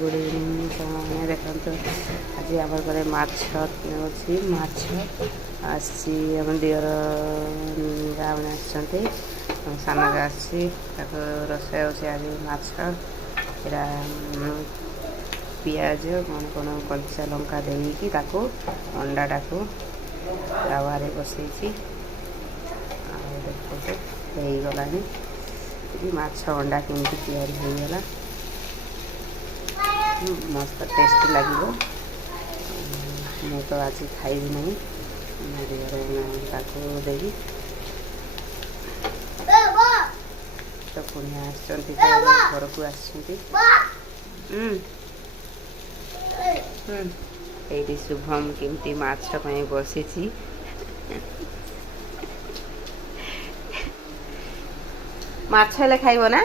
good evening मैंने देखते आज आम घरे माछ अच्छी माछ आम दिवर गाँव आसते सान जा रोषे आज माछ एरा पियाज कौन कौन कंचा लंका देकी अंडा टाक तावे बसई देखते गलानी माछ अंडा केमती तैयारी होगला मस्त टेस्टी लगे मु तो आज खाइबी नहीं देगी तो पुणी घर को ये शुभम केमती माछ बसी माछ हेले खाइब ना